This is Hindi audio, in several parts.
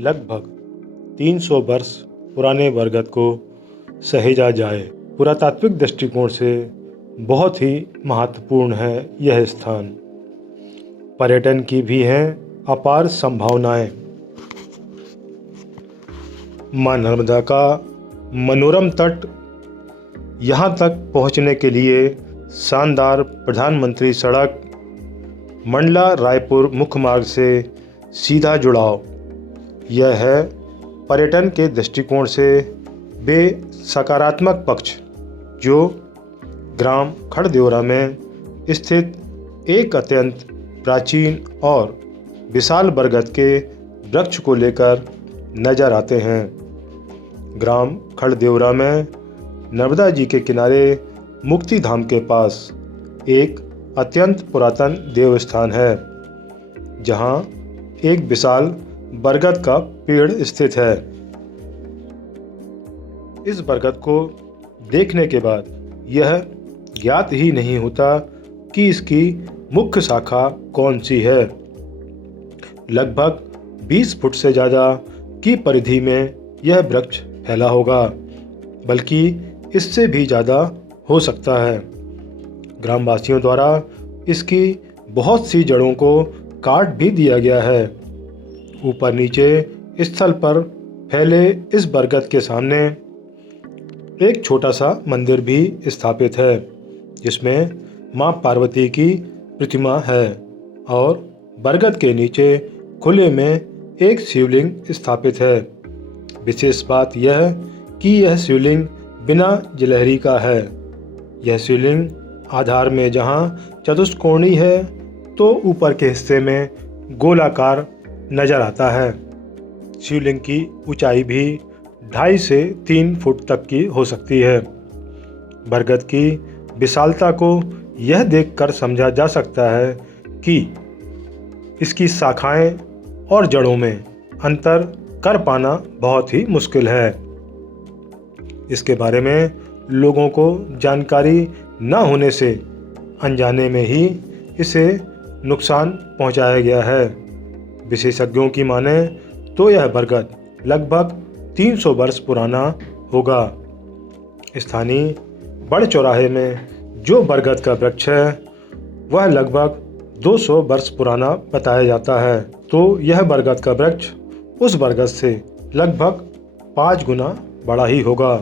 लगभग 300 वर्ष पुराने बरगद को सहेजा जाए। पुरातात्विक दृष्टिकोण से बहुत ही महत्वपूर्ण है यह स्थान। पर्यटन की भी हैं अपार संभावनाएं। मां नर्मदा का मनोरम तट, यहाँ तक पहुँचने के लिए शानदार प्रधानमंत्री सड़क, मंडला रायपुर मुख्य मार्ग से सीधा जुड़ाव, यह है पर्यटन के दृष्टिकोण से वे सकारात्मक पक्ष जो ग्राम खड़देवरा में स्थित एक अत्यंत प्राचीन और विशाल बरगद के वृक्ष को लेकर नजर आते हैं। ग्राम खड़देवरा में नर्मदा जी के किनारे मुक्ति धाम के पास एक अत्यंत पुरातन देवस्थान है, जहां एक विशाल बरगद का पेड़ स्थित है। इस बरगद को देखने के बाद यह ज्ञात ही नहीं होता कि इसकी मुख्य शाखा कौन सी है। लगभग 20 फुट से ज़्यादा की परिधि में यह वृक्ष फैला होगा, बल्कि इससे भी ज़्यादा हो सकता है। ग्रामवासियों द्वारा इसकी बहुत सी जड़ों को काट भी दिया गया है। ऊपर नीचे स्थल पर फैले इस बरगद के सामने एक छोटा सा मंदिर भी स्थापित है, जिसमें मां पार्वती की प्रतिमा है और बरगद के नीचे खुले में एक शिवलिंग स्थापित है। विशेष बात यह कि यह शिवलिंग बिना जलहरी का है। यह शिवलिंग आधार में जहां चतुष्कोणीय है तो ऊपर के हिस्से में गोलाकार नजर आता है। शिवलिंग की ऊंचाई भी 2.5 से 3 फुट तक की हो सकती है। बरगद की विशालता को यह देखकर समझा जा सकता है कि इसकी शाखाएं और जड़ों में अंतर कर पाना बहुत ही मुश्किल है। इसके बारे में लोगों को जानकारी न होने से अनजाने में ही इसे नुकसान पहुंचाया गया है। विशेषज्ञों की माने तो यह बरगद लगभग 300 वर्ष पुराना होगा। स्थानीय बड़ चौराहे में जो बरगद का वृक्ष है वह लगभग 200 वर्ष पुराना बताया जाता है, तो यह बरगद का वृक्ष उस बरगद से लगभग 5 गुना बड़ा ही होगा।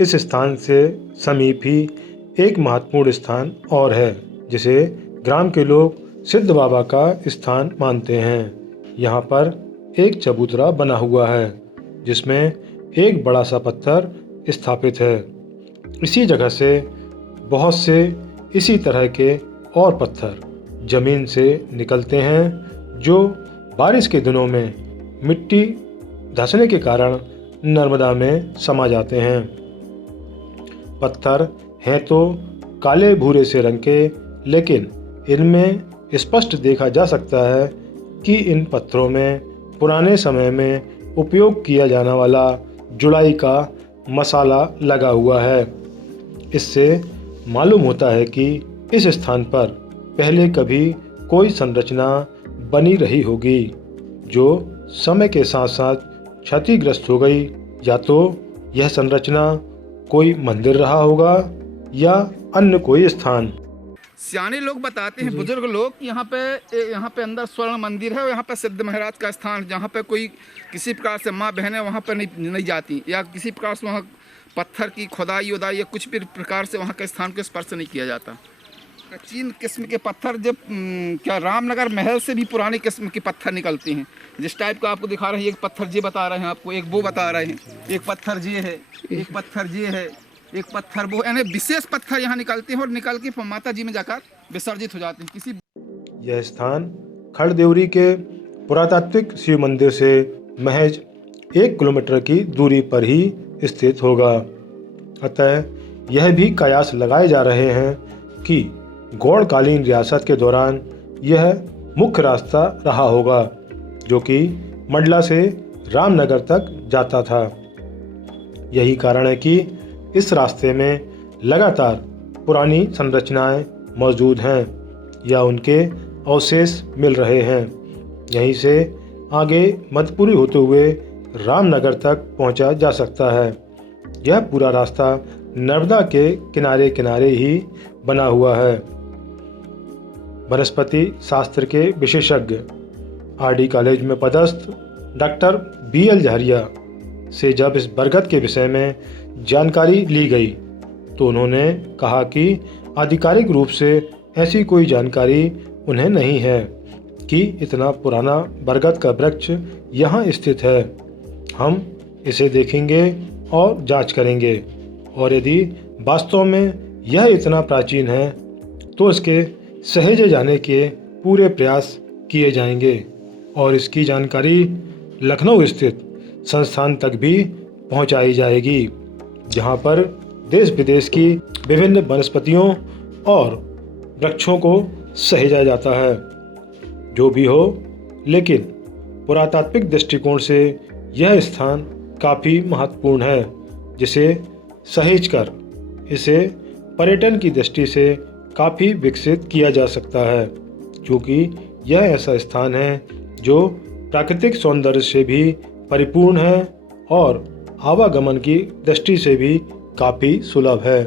इस स्थान से समीप ही एक महत्वपूर्ण स्थान और है, जिसे ग्राम के लोग सिद्ध बाबा का स्थान मानते हैं। यहाँ पर एक चबूतरा बना हुआ है, जिसमें एक बड़ा सा पत्थर स्थापित है। इसी जगह से बहुत से इसी तरह के और पत्थर जमीन से निकलते हैं, जो बारिश के दिनों में मिट्टी धंसने के कारण नर्मदा में समा जाते हैं। पत्थर हैं तो काले भूरे से रंग के, लेकिन इनमें स्पष्ट देखा जा सकता है कि इन पत्थरों में पुराने समय में उपयोग किया जाने वाला जुड़ाई का मसाला लगा हुआ है। इससे मालूम होता है कि इस स्थान पर पहले कभी कोई संरचना बनी रही होगी, जो समय के साथ साथ क्षतिग्रस्त हो गई। या तो यह संरचना कोई मंदिर रहा होगा या अन्य कोई स्थान। सियाने लोग बताते हैं, बुजुर्ग लोग, यहाँ पे अंदर स्वर्ण मंदिर है और यहाँ पे सिद्ध महाराज का स्थान, जहाँ पे कोई किसी प्रकार से माँ बहनें वहाँ पर नहीं जाती, या किसी प्रकार से वहाँ पत्थर की खुदाई उदाई या कुछ भी प्रकार से वहाँ के स्थान को स्पर्श नहीं किया जाता। प्राचीन किस्म के पत्थर, जब क्या रामनगर महल से भी पुराने किस्म के पत्थर निकलते हैं, जिस टाइप का आपको दिखा रहे हैं। एक पत्थर ये बता रहे हैं आपको, एक वो बता रहे हैं, एक पत्थर ये है, एक पत्थर ये है, एक पत्थर वो, यानी विशेष पत्थर यहाँ निकलते हैं और निकल के माता जी में जाकर विसर्जित हो जाते हैं। किसी यह स्थान खड़देवरी के पुरातात्विक शिव मंदिर से महज 1 किलोमीटर की दूरी पर ही स्थित होगा। अतः यह भी कयास लगाए जा रहे हैं कि गौड़कालीन रियासत के दौरान यह मुख्य रास्ता रहा होगा, जो कि मंडला से रामनगर तक जाता था। यही कारण है कि इस रास्ते में लगातार पुरानी संरचनाएं मौजूद हैं या उनके अवशेष मिल रहे हैं। यहीं से आगे मधुपुरी होते हुए रामनगर तक पहुंचा जा सकता है। यह पूरा रास्ता नर्मदा के किनारे किनारे ही बना हुआ है। वनस्पति शास्त्र के विशेषज्ञ आरडी कॉलेज में पदस्थ डॉक्टर BL जहरिया से जब इस बरगद के विषय में जानकारी ली गई, तो उन्होंने कहा कि आधिकारिक रूप से ऐसी कोई जानकारी उन्हें नहीं है कि इतना पुराना बरगद का वृक्ष यहाँ स्थित है। हम इसे देखेंगे और जांच करेंगे, और यदि वास्तव में यह इतना प्राचीन है तो इसके सहेजे जाने के पूरे प्रयास किए जाएंगे और इसकी जानकारी लखनऊ स्थित संस्थान तक भी पहुंचाई जाएगी, जहां पर देश विदेश की विभिन्न वनस्पतियों और वृक्षों को सहेजा जाता है। जो भी हो, लेकिन पुरातात्विक दृष्टिकोण से यह स्थान काफ़ी महत्वपूर्ण है, जिसे सहेजकर इसे पर्यटन की दृष्टि से काफ़ी विकसित किया जा सकता है, क्योंकि यह ऐसा स्थान है जो प्राकृतिक सौंदर्य से भी परिपूर्ण है और आवागमन की दृष्टि से भी काफ़ी सुलभ है।